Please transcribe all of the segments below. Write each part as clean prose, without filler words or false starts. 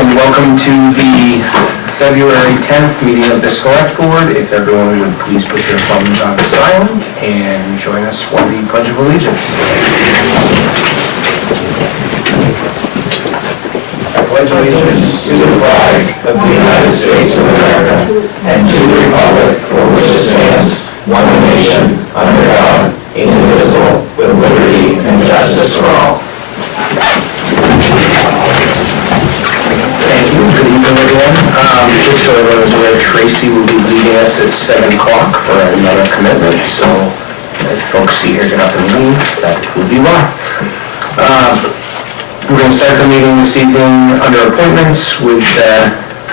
and welcome to the February 10th meeting of the Select Board. If everyone would please put your phones on silent and join us for the Pledge of Allegiance. I pledge allegiance to the flag of the United States of America and to the republic for which it stands, one nation, under God, indivisible, with liberty and justice for all. Thank you. Good evening, everyone. Just so everyone is aware, Tracy will be leading us at 7 o'clock for another commitment, so if folks see her get up and leave, that will be why. We're going to start the meeting this evening under appointments with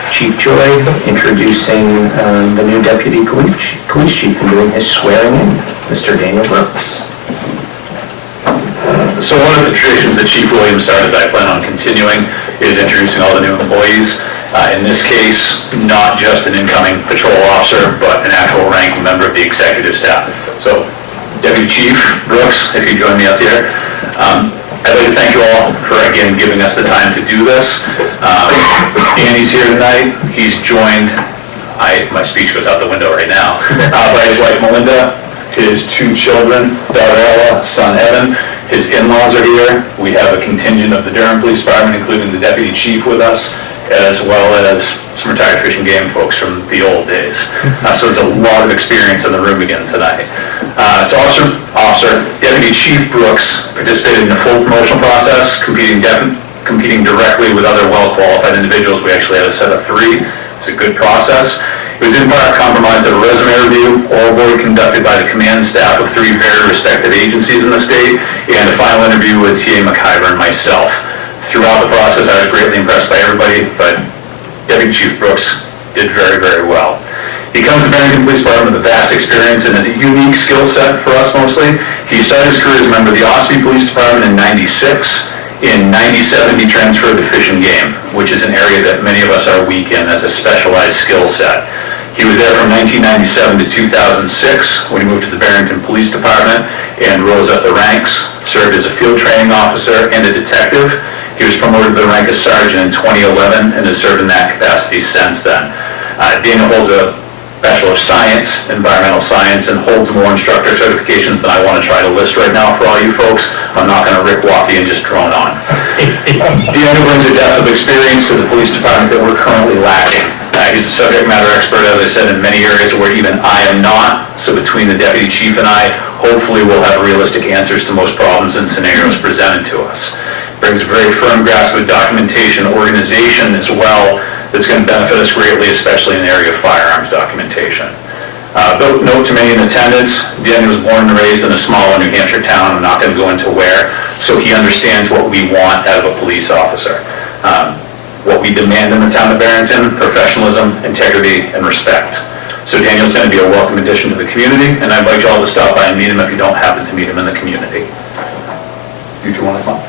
Chief Joy introducing the new Deputy Police Chief and doing his swearing in, Mr. Daniel Brooks. So one of the traditions that Chief Williams started that I plan on continuing is introducing all the new employees. In this case, not just an incoming patrol officer, but an actual ranking member of the executive staff. So Deputy Chief Brooks, if you join me up here. I'd like to thank you all for, again, giving us the time to do this. Andy's here tonight. He's joined, my speech goes out the window right now, by his wife Melinda, his 2 children, daughter Ella, son Evan. His in-laws are here. We have a contingent of the Durham Police Department, including the Deputy Chief with us, as well as some retired Fish and Game folks from the old days. So there's a lot of experience in the room again tonight. So Deputy Chief Brooks participated in the full promotional process, competing directly with other well-qualified individuals. We actually had a set of 3. It's a good process. It was in part comprised of a resume review, oral board conducted by the command staff of 3 very respected agencies in the state, and a final interview with T.A. McIver and myself. Throughout the process, I was greatly impressed by everybody, but Deputy Chief Brooks did very, very well. He comes to Barrington Police Department with a vast experience and a unique skill set for us mostly. He started his career as a member of the Ospey Police Department in '96. In '97, he transferred to Fish and Game, which is an area that many of us are weak in as a specialized skill set. He was there from 1997 to 2006 when he moved to the Barrington Police Department and rose up the ranks, served as a field training officer and a detective. He was promoted to the rank of sergeant in 2011 and has served in that capacity since then. Daniel holds a Bachelor of Science, Environmental Science, and holds more instructor certifications than I want to try to list right now for all you folks. I'm not going to Rick walk you and just drone on. Daniel brings a depth of experience to the police department that we're currently lacking. He's a subject matter expert, as I said, in many areas where even I am not. So between the Deputy Chief and I, hopefully we'll have realistic answers to most problems and scenarios presented to us. Brings a very firm grasp of documentation, organization as well, that's going to benefit us greatly, especially in the area of firearms documentation. Note to many in attendance, Daniel was born and raised in a smaller New Hampshire town. I'm not going to go into where, so he understands what we want out of a police officer. What we demand in the town of Barrington: professionalism, integrity, and respect. So Daniel's going to be a welcome addition to the community, and I invite you all to stop by and meet him if you don't happen to meet him in the community. You 2 want to come?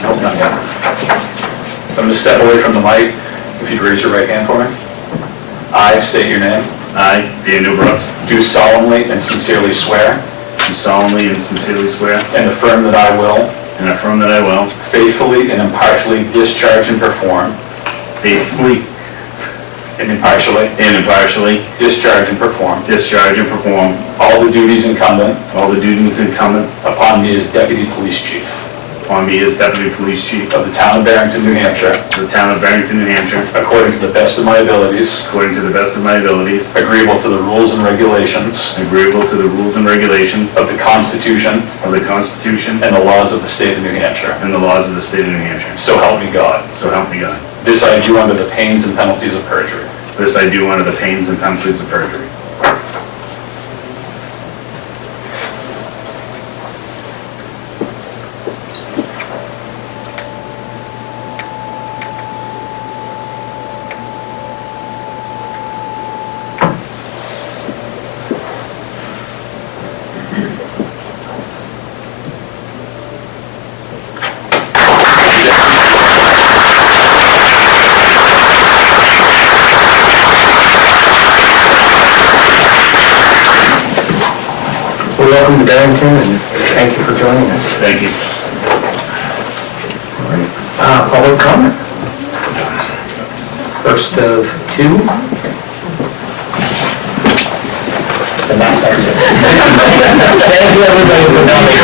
Nope, not yet. So I'm going to step away from the mic. If you'd raise your right hand for me. I state your name. I, Daniel Brooks, Do solemnly and sincerely swear do solemnly and sincerely swear and affirm that I will and affirm that I will faithfully and impartially discharge and perform faithfully and impartially discharge and perform all the duties incumbent upon me as Deputy Police Chief of the town of Barrington, New Hampshire, according to the best of my abilities, agreeable to the rules and regulations of the Constitution and the laws of the state of New Hampshire. So help me God. So help me God. This I do under the pains and penalties of perjury. This I do under the pains and penalties of perjury. welcome to Barrington, and thank you for joining us. Thank you. Public comment? First of two. The next exit. Thank you, everybody, for coming.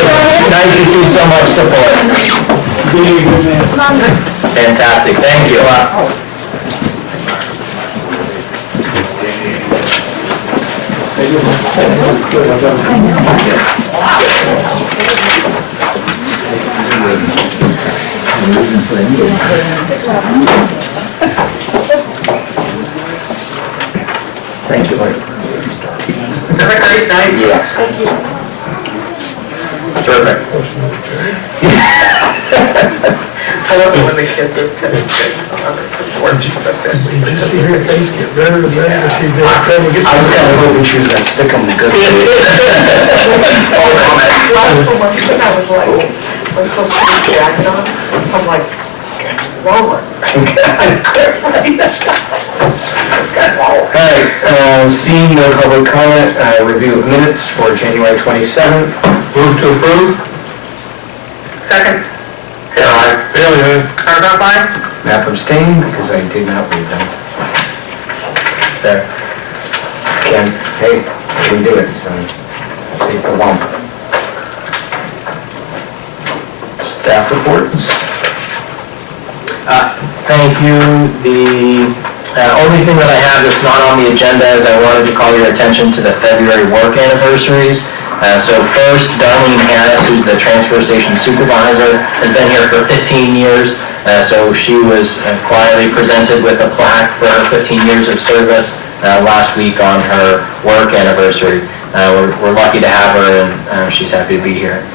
Nice to see so much support. Fantastic, thank you. Thank you, Mike. Have a great night. Yes. Terrific. I love it when the kids are putting things on. It's important for the family. Did you see her face get redder and redder as she did? Trying to get I was kind of hoping she was going to stick them good. Last one thing I was like, I was supposed to put a jacket on. I'm like, Walmart. All right, seeing no public comment, review of minutes for January 27th. Move to approve. Second, Bailey, Carver, aye. Map abstained because I did not read them. There. Again, hey, I didn't do it, so take the lump. Staff reports. Thank you. The only thing that I have that's not on the agenda is I wanted to call your attention to the February work anniversaries. So first, Darlene Harris, who's the transfer station supervisor, has been here for 15 years. So she was quietly presented with a plaque for her 15 years of service last week on her work anniversary. We're lucky to have her, and she's happy to be here.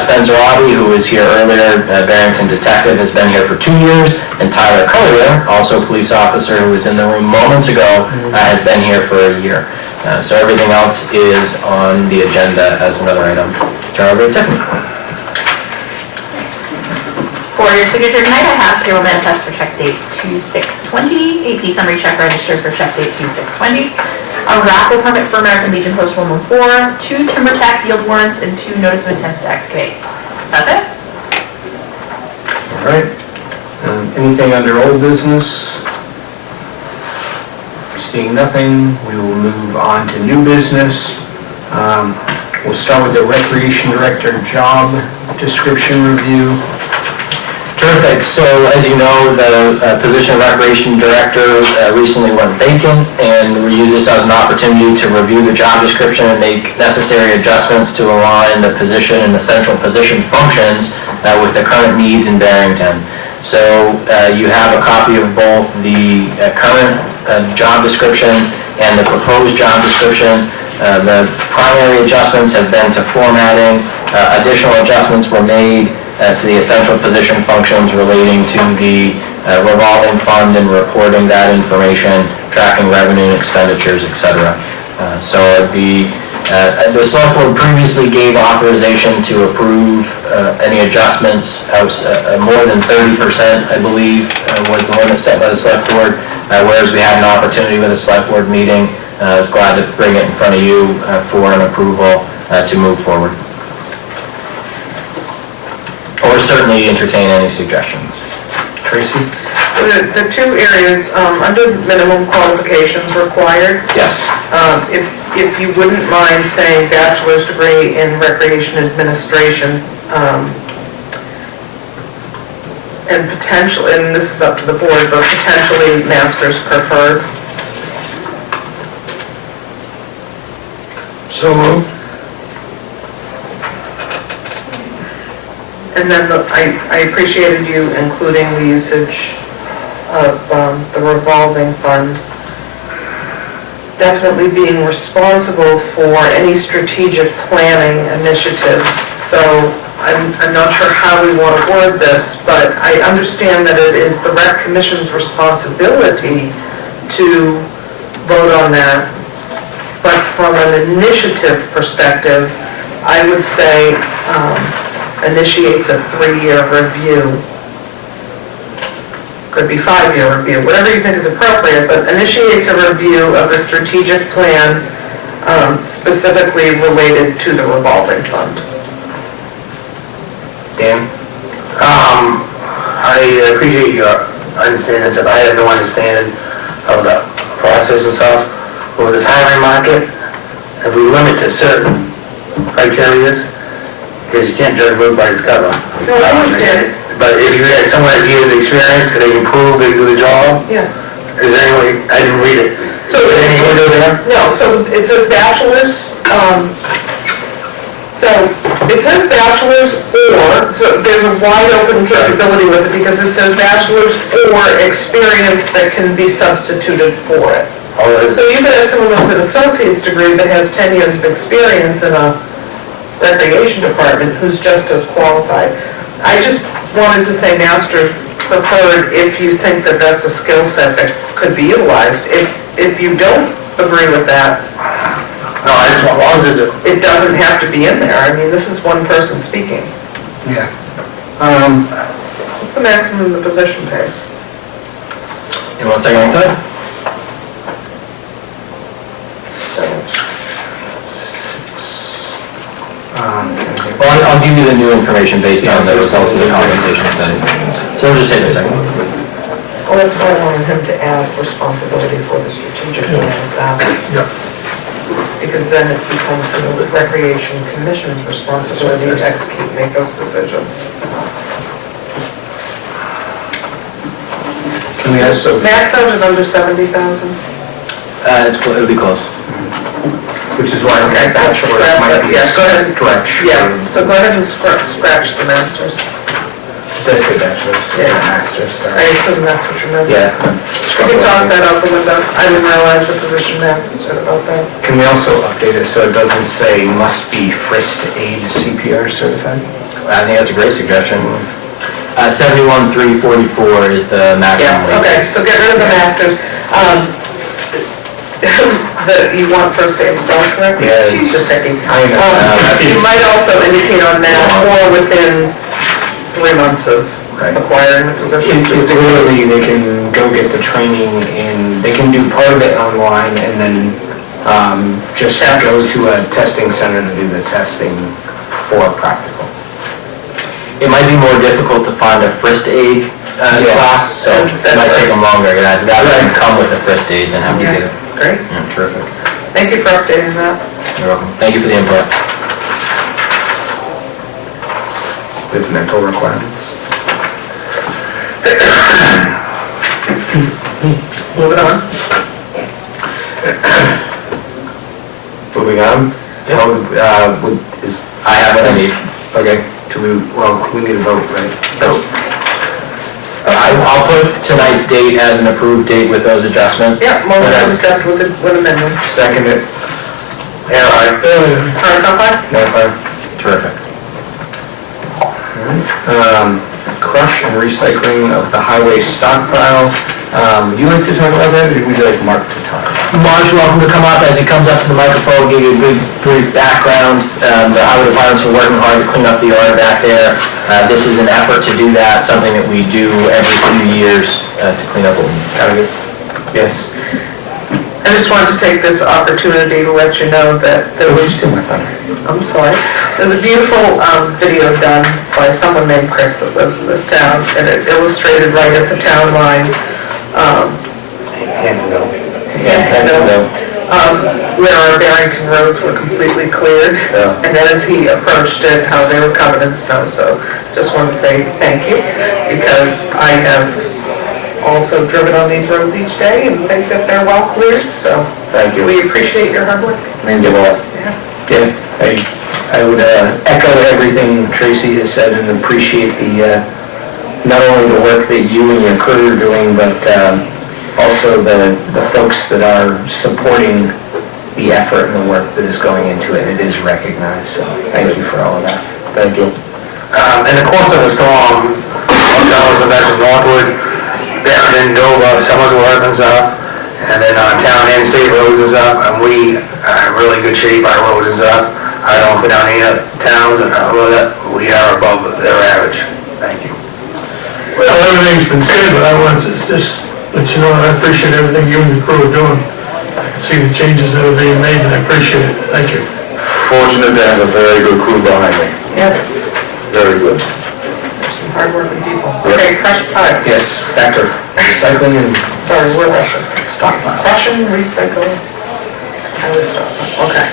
Spencer Aubie, who was here earlier, Barrington detective, has been here for 2 years, and Tyler Collier, also a police officer who was in the room moments ago, has been here for a year. So everything else is on the agenda as another item. Turn over to Tiffany. For your signature tonight, I have payroll manifest for check date 2620, AP summary check registered for check date 2620, a raffle permit for American Legion Post 114, 2 timber tax yield warrants, and 2 notice of intents to excavate. That's it. All right. Anything under old business? Seeing nothing, we will move on to new business. We'll start with the Recreation Director job description review. Terrific. So as you know, the position of Recreation Director recently went vacant, and we use this as an opportunity to review the job description and make necessary adjustments to align the position and the central position functions with the current needs in Barrington. So you have a copy of both the current job description and the proposed job description. The primary adjustments have been to formatting. Additional adjustments were made to the essential position functions relating to the revolving fund and reporting that information, tracking revenue and expenditures, etc. So the select board previously gave authorization to approve any adjustments. More than 30%, I believe, was the limit set by the select board, whereas we had an opportunity with a select board meeting. I was glad to bring it in front of you for an approval to move forward. Or certainly entertain any suggestions. Tracy? So the 2 areas, under minimum qualifications required, Yes. if you wouldn't mind saying bachelor's degree in recreation administration, and potential, and this is up to the board, but potentially master's preferred. So moved. And then I appreciated you including the usage of the revolving fund. Definitely being responsible for any strategic planning initiatives. So I'm not sure how we want to word this, but I understand that it is the Rec Commission's responsibility to vote on that. But from an initiative perspective, I would say initiates a 3-year review. Could be 5-year review, whatever you think is appropriate, but initiates a review of the strategic plan specifically related to the revolving fund. Dan? I appreciate your understanding this, I have no understanding of the process and stuff. With this hiring market, if we limit to certain criterias, because you can't judge a book by its cover. No, I understand. But if you had someone that years experience, could they improve, they do the job? Yeah. Is there any way, I didn't read it. So- Is there any window there? No, so it says bachelor's, so it says bachelor's or, so there's a wide open capability with it because it says bachelor's or experience that can be substituted for it. Oh, is So you could have someone with an associate's degree that has 10 years of experience in a recreation department who's just as qualified. I just wanted to say master's preferred if you think that that's a skill set that could be utilized. If you don't agree with that, No, I just, as long as it's, it doesn't have to be in there. I mean, this is one person speaking. yeah. What's the maximum the position pays? In 1 second, time? Well, I'll give you the new information based on the results of the compensation study. So it'll just take a second. Well, that's why I wanted him to add responsibility for the strategic plan of that. Yep. Because then it becomes the Recreation Commission's responsibility to execute, make those decisions. Can we also, Max out at under 70,000. it'll be close. Which is why Okay, that bachelor's might be yeah, go ahead. stretch. Yeah, so go ahead and scratch the masters. Did I say bachelor's? Yeah. Master's, I assume that's what you meant. Yeah. We can toss that out the window. I didn't realize the position maxed at about that. Can we also update it so it doesn't say must be first aid CPR certified? I think that's a great suggestion. 71,344 is the maximum. Yeah, okay, so get rid of the masters. You want first aid spelled correctly? Yeah. Just checking. I know. You might also indicate on that, or within 3 months of acquiring the position. Just literally, they can go get the training and they can do part of it online and then just Test. go to a testing center to do the testing for practical. It might be more difficult to find a first aid class, so it might take them longer. I'd rather come with the first aid than have to get it. Great, Yeah, terrific. thank you for updating that. You're welcome. Thank you for the input. With mental requirements. Moving on. Moving on. I have what I need. Okay, we need a vote, right? Vote. I'll put tonight's date as an approved date with those adjustments. Yeah, motion to accept with amendments. Second it. Yeah, Hard copy? No, fine. Terrific. Crush and recycling of the highway stockpile. Would you like to talk about that, or would you like Mark to talk? Mark's welcome to come up as he comes up to the microphone, give you a good brief background. The highway department's been working hard to clean up the yard back there. This is an effort to do that, something that we do every few years to clean up what we need. Yes. I just wanted to take this opportunity to let you know that there Oh, was, she's still my thunder. I'm sorry, there's a beautiful video done by someone named Chris that lives in this town, and it illustrated right at the town line, Hansonville. where our Barrington roads were completely cleared, and then as he approached it, how they were covered in snow. So just wanted to say thank you, because I have also driven on these roads each day and think that they're well cleared, so Thank you. we appreciate your hard work. Thank you all. Yeah, I would echo everything Tracy has said and appreciate the, not only the work that you and your crew are doing, but also the folks that are supporting the effort and the work that is going into it. It is recognized, so thank you for all of that. Thank you. In the course of the storm, hotels and that's northwood, Barrington, Dover, Summersworth and stuff, and then town and state roads is up, and we are in really good shape, our roads is up. I don't put down any other towns, and we are above their average. Thank you. Well, everything's been said, but I want to just let you know, I appreciate everything you and your crew are doing. see the changes that are being made, and I appreciate it. Thank you. Fortunate to have a very good crew behind me. Yes, Very good. there's some hardworking people. Okay, crushed pipe. Yes, back to recycling and Sorry, we're rushing. stockpile. Crushing, recycling, highway stop, okay.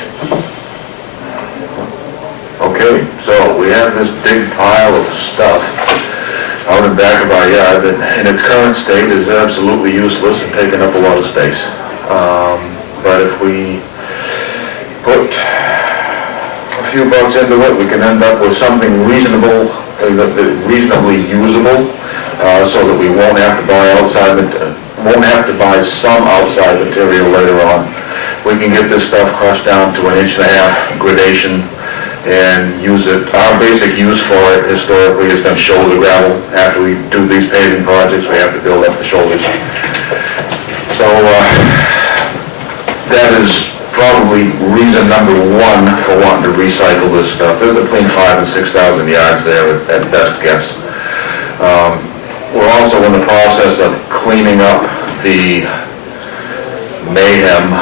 Okay, so we have this big pile of stuff out in back of our yard that in its current state is absolutely useless and taking up a lot of space. But if we put a few bucks into it, we can end up with something reasonably usable, so that we won't have to buy some outside material later on. We can get this stuff crushed down to 1.5 inch gradation and use it. Our basic use for it historically has been shoulder gravel. After we do these paving projects, we have to build up the shoulders. So that is probably reason number one for wanting to recycle this stuff. There's between 5,000 and 6,000 yards there at best guess. We're also in the process of cleaning up the mayhem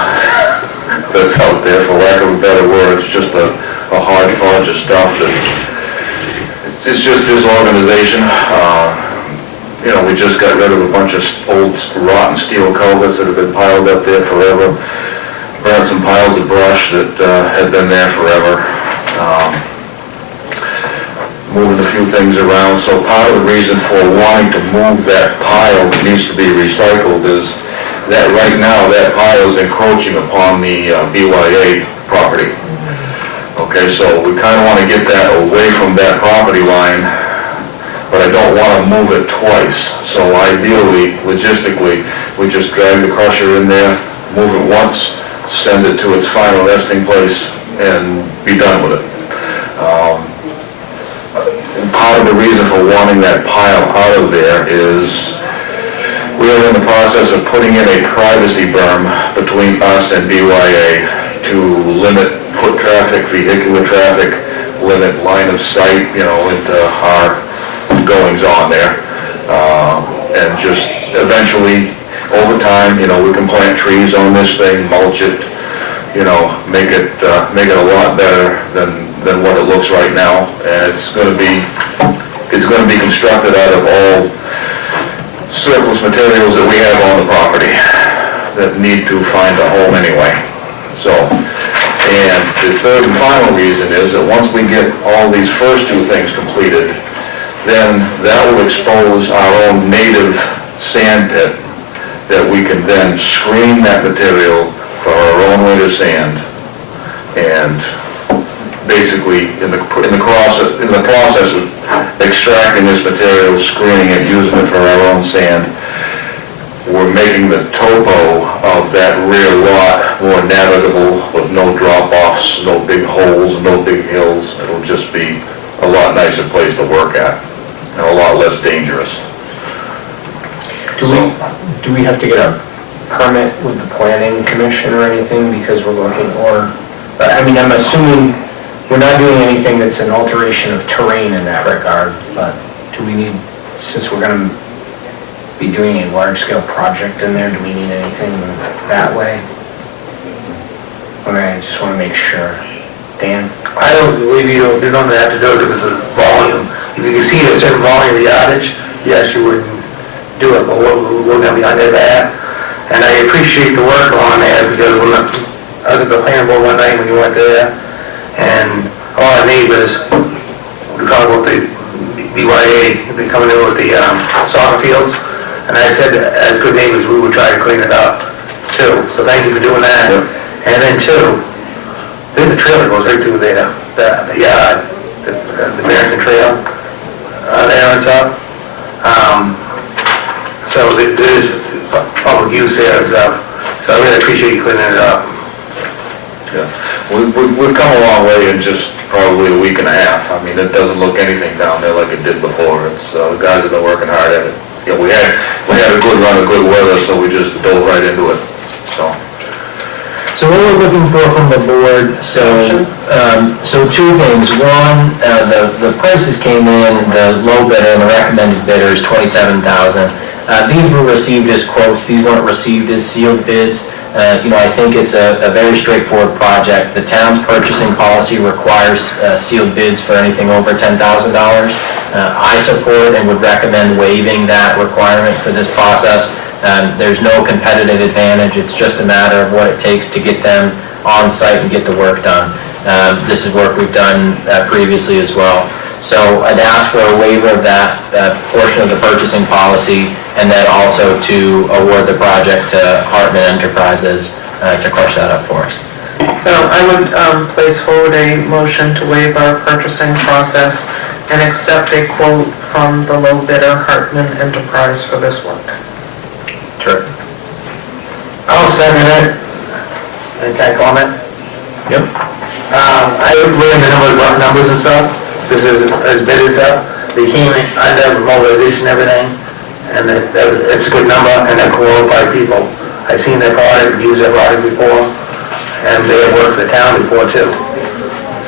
that's out there, for lack of a better word. It's just a hodgepodge of stuff that, it's just disorganization. You know, we just got rid of a bunch of old rotten steel culverts that have been piled up there forever. Burnt some piles of brush that had been there forever. Moving a few things around. So part of the reason for wanting to move that pile that needs to be recycled is that right now that pile is encroaching upon the BYA property. Okay, so we kind of want to get that away from that property line, but I don't want to move it twice. So ideally, logistically, we just drag the crusher in there, move it once, send it to its final resting place, and be done with it. And part of the reason for wanting that pile out of there is we are in the process of putting in a privacy berm between us and BYA to limit foot traffic, vehicular traffic, limit line of sight, you know, into our goings on there. And just eventually, over time, you know, we can plant trees on this thing, mulch it, you know, make it a lot better than what it looks right now. And it's going to be constructed out of all surplus materials that we have on the property that need to find a home anyway. So, and the third and final reason is that once we get all these first two things completed, then that will expose our own native sand pit that we can then screen that material for our own winter sand. And basically, in the process of extracting this material, screening it, using it for our own sand, we're making the topo of that rear lot more navigable with no drop-offs, no big holes, no big hills. It'll just be a lot nicer place to work at and a lot less dangerous. Do we have to get a permit with the planning commission or anything because we're looking, or, I mean, I'm assuming we're not doing anything that's an alteration of terrain in that regard, but do we need, since we're gonna be doing a large-scale project in there, do we need anything that way? Okay, I just wanna make sure. Dan? I don't believe you don't have to do it because of the volume. If you can see a certain volume of yardage, yes, you wouldn't do it, but we're gonna be under that. And I appreciate the work on that because I was at the planning board one night when you went there, and all our neighbors, we talk about the BYA, they coming in with the soccer fields, and I said, as good neighbors, we would try to clean it up too. So thank you for doing that. Yep. And then two, there's a trail that goes right through there, the yard, the American Trail, there and stuff. So there's public use there and stuff, so I really appreciate you cleaning it up. Yeah, we've come a long way in just probably a week and a half. I mean, it doesn't look anything down there like it did before. It's, the guys have been working hard at it. You know, we had a good run of good weather, so we just dove right into it, so. So what we're looking for from the board, so two things. One, the prices came in, the low bidder and the recommended bidder is $27,000. These were received as quotes, these weren't received as sealed bids. I think it's a very straightforward project. The town's purchasing policy requires sealed bids for anything over $10,000. I support and would recommend waiving that requirement for this process. There's no competitive advantage, it's just a matter of what it takes to get them on site and get the work done. This is work we've done previously as well. So I'd ask for a waiver of that portion of the purchasing policy, and then also to award the project to Hartman Enterprises to crush that up for us. So I would place forward a motion to waive our purchasing process and accept a quote from the low bidder, Hartman Enterprise, for this work. Sure. I'll second it. Any kind of comment? Yep. I ran the numbers and stuff, this is as bid as up, they came in under mobilization and everything, and it's a good number, and they're qualified people. I've seen their product, used their product before, and they have worked for the town before too.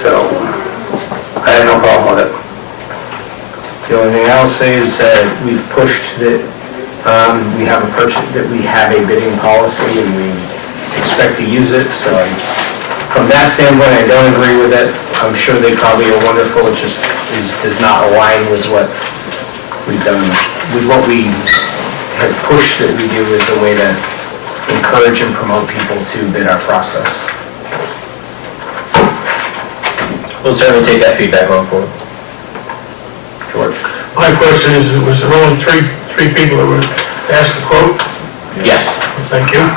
So, I have no problem with it. The only thing I'll say is that we've pushed that we have a bidding policy and we expect to use it, so from that standpoint, I don't agree with it. I'm sure they probably are wonderful, it just does not align with what we've done, with what we have pushed that we do as a way to encourage and promote people to bid our process. We'll certainly take that feedback going forward. George? My question is, was there only three people that were asked to quote? Yes. Thank you.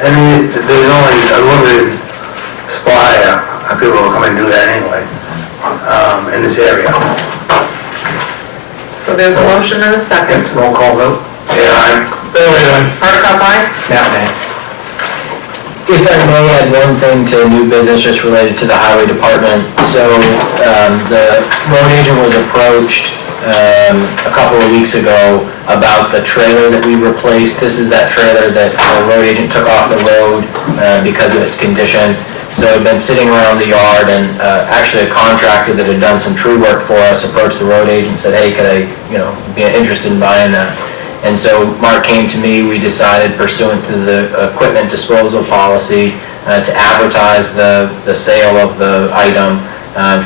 And there's only a limited supply of people who come and do that anyway, in this area. So there's a motion and a second. Roll call vote? Yeah, Hardikoff, aye? Now, if I may add one thing to new business just related to the highway department. So the road agent was approached a couple of weeks ago about the trailer that we replaced. This is that trailer that the road agent took off the road because of its condition. So it had been sitting around the yard, and actually a contractor that had done some tree work for us approached the road agent and said, hey, could I be interested in buying that? And so Mark came to me, we decided pursuant to the equipment disposal policy to advertise the sale of the item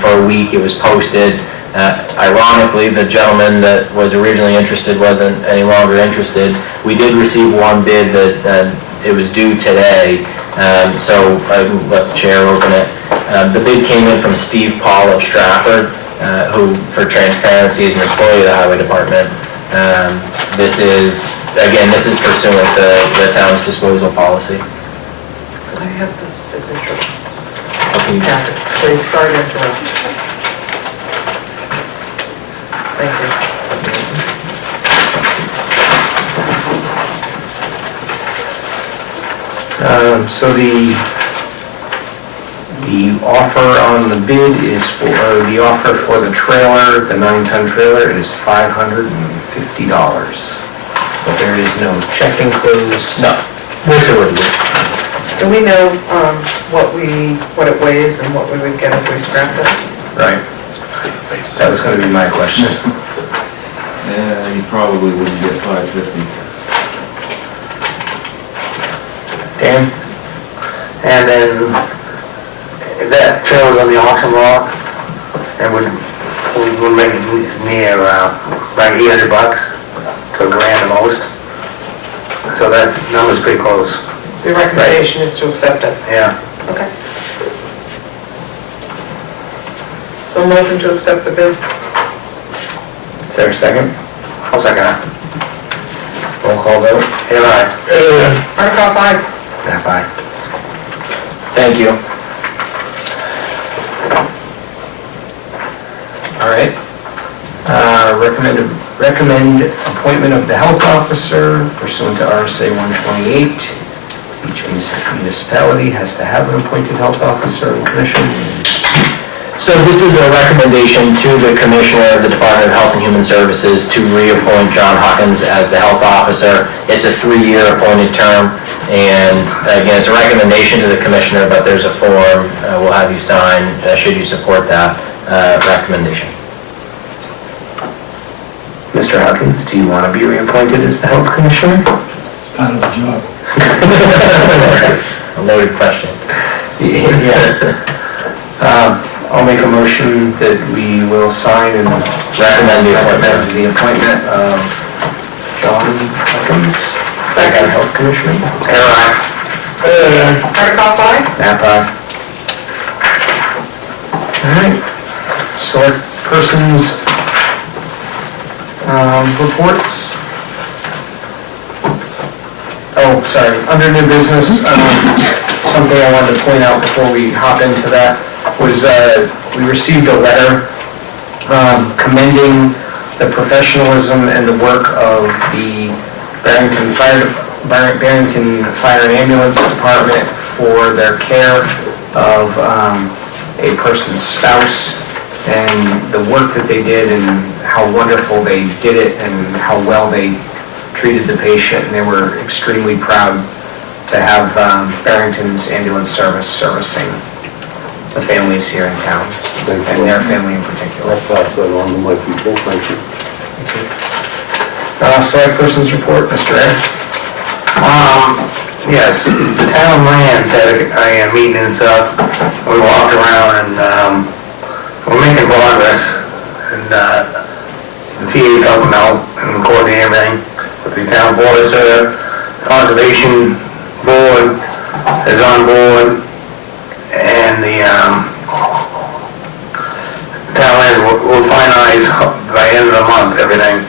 for a week. It was posted. Ironically, the gentleman that was originally interested wasn't any longer interested. We did receive one bid that it was due today, so I can let the chair open it. The bid came in from Steve Paul of Stratford, who, for transparency, is an employee of the highway department. This is pursuant to the town's disposal policy. Could I have the signature? Okay. Packets, please, sorry to interrupt. Thank you. So the offer on the bid is the offer for the trailer, the 9-ton trailer, is $550. But there is no check enclosed. No. What's it worth? Do we know what it weighs and what we would get if we scrapped it? Right. That was going to be my question. You probably wouldn't get 550. Dan? and then if that trailer's on the auction block, and would make it near, like $800 to $1,000 the most. So that's, number's pretty close. So your recommendation is to accept it? Yeah. Okay. So motion to accept the bid? Is there a second? I'll second that. Roll call vote? Aye. Hardikoff, aye. Nap aye. Thank you. All right. Recommend appointment of the health officer pursuant to RSA 128. Each municipality has to have an appointed health officer in commission. So this is a recommendation to the Commissioner of the Department of Health and Human Services to reappoint John Huckins as the health officer. It's a 3-year appointed term, and again, it's a recommendation to the Commissioner, but there's a form we'll have you sign should you support that recommendation. Mr. Huckins, do you want to be reappointed as the Health Commissioner? Part of the job. A loaded question. Yeah. I'll make a motion that we will sign and recommend the appointment of John Huckins as our health commissioner. Hardikoff, aye? Napa. All right. Select persons, reports. Oh, sorry, under new business, something I wanted to point out before we hop into that was, we received a letter commending the professionalism and the work of the Barrington Fire and Ambulance Department for their care of a person's spouse, and the work that they did and how wonderful they did it and how well they treated the patient, and they were extremely proud to have Barrington's ambulance service servicing the families here in town, and their family in particular. I'll pass that on to my people, thank you. Select person's report, Mr. Ed. Yes, the town lands had a meeting and stuff. We walked around and, we're making progress. And, the TA's helping out and coordinating everything with the town forester. Conservation board is on board. And the, town lands will finalize by the end of the month, everything.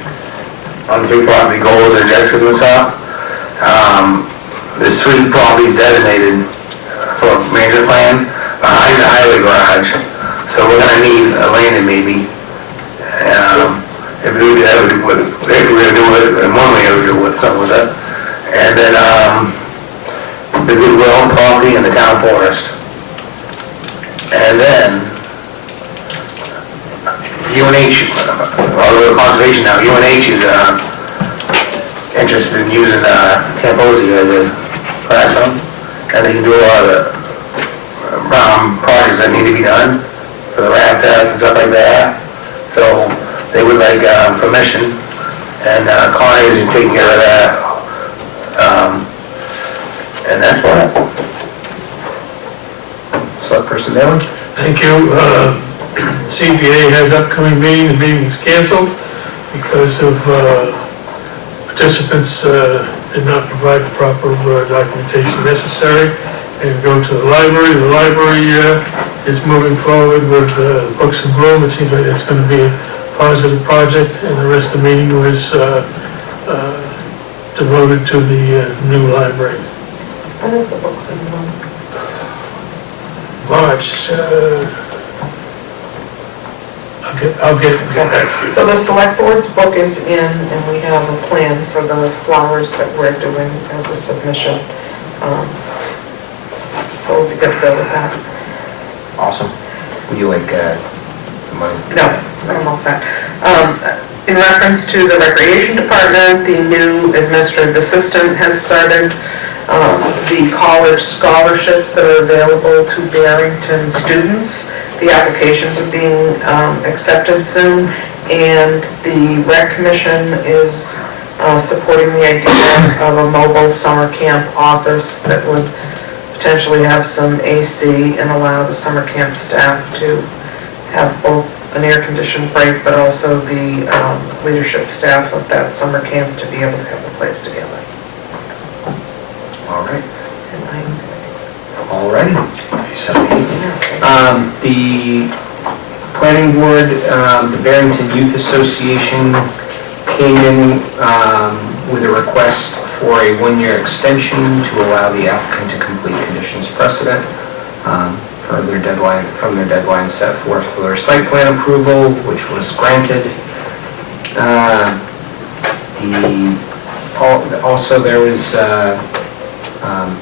On the 3 property goals and objectives and stuff. There's 3 properties designated for major plan behind the highway garage. So we're gonna need a landing maybe. If we do that, if we're gonna do it, in one way, we'll do it, something with it. And then, the Goodwill property and the town forest. And then, UNH, all the conservation now, UNH is, interested in using, Tamposi as a classroom, and they can do a lot of the, projects that need to be done, for the habitats and stuff like that. So, they would like, permission, and, Connie is taking care of that. And that's what. Select person Dillon. Thank you. CBA has upcoming meeting, the meeting was canceled because of participants did not provide the proper documentation necessary and go to the library. The library is moving forward with Books and Bloom. It seems like it's going to be a positive project, and the rest of the meeting was devoted to the new library. What is the Books and Bloom? March, I'll get back to you. So the select board's book is in, and we have a plan for the flowers that we're doing as a submission. So we'll be good to go with that. Awesome. Would you like some money? No, I'm all set. In reference to the recreation department, the new administrative assistant has started. The college scholarships that are available to Barrington students, the applications are being accepted soon, and the rec commission is supporting the idea of a mobile summer camp office that would potentially have some AC and allow the summer camp staff to have both an air-conditioned break, but also the leadership staff of that summer camp to be able to have a place together. All right. And I'm All righty. The planning board, the Barrington Youth Association came in with a request for a 1-year extension to allow the applicant to complete conditions precedent from their deadline set forth for their site plan approval, which was granted. Also there was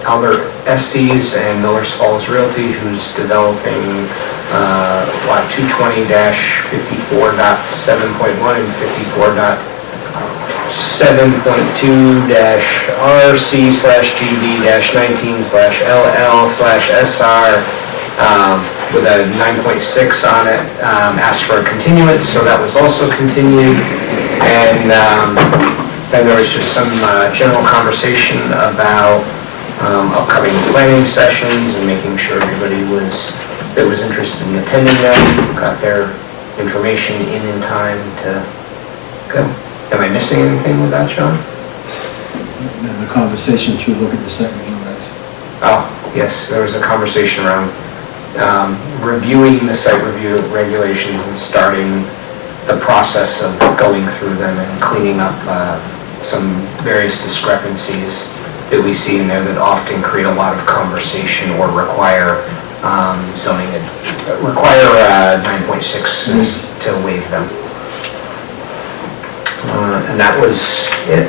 Albert Estes and Millers Falls Realty, who's developing lot 220-54.7.1 and 54.7.2-RC/GB-19/LL/SR with a 9.6 on it, asked for a continuance, so that was also continued. And Then there was just some general conversation about upcoming planning sessions and making sure everybody that was interested in attending them got their information in time to go. Am I missing anything with that, John? And the conversation to look at the site review regs. Oh, yes, there was a conversation around reviewing the site review regulations and starting the process of going through them and cleaning up some various discrepancies that we see in there that often create a lot of conversation or require zoning, require 9.6 to waive them. And that was it.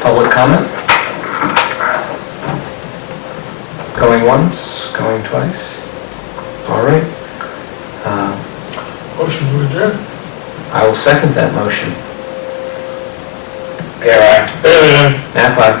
Public comment? Going once, going twice? All right. Motion to adjourn. I will second that motion. Aye. Yeah. Napa?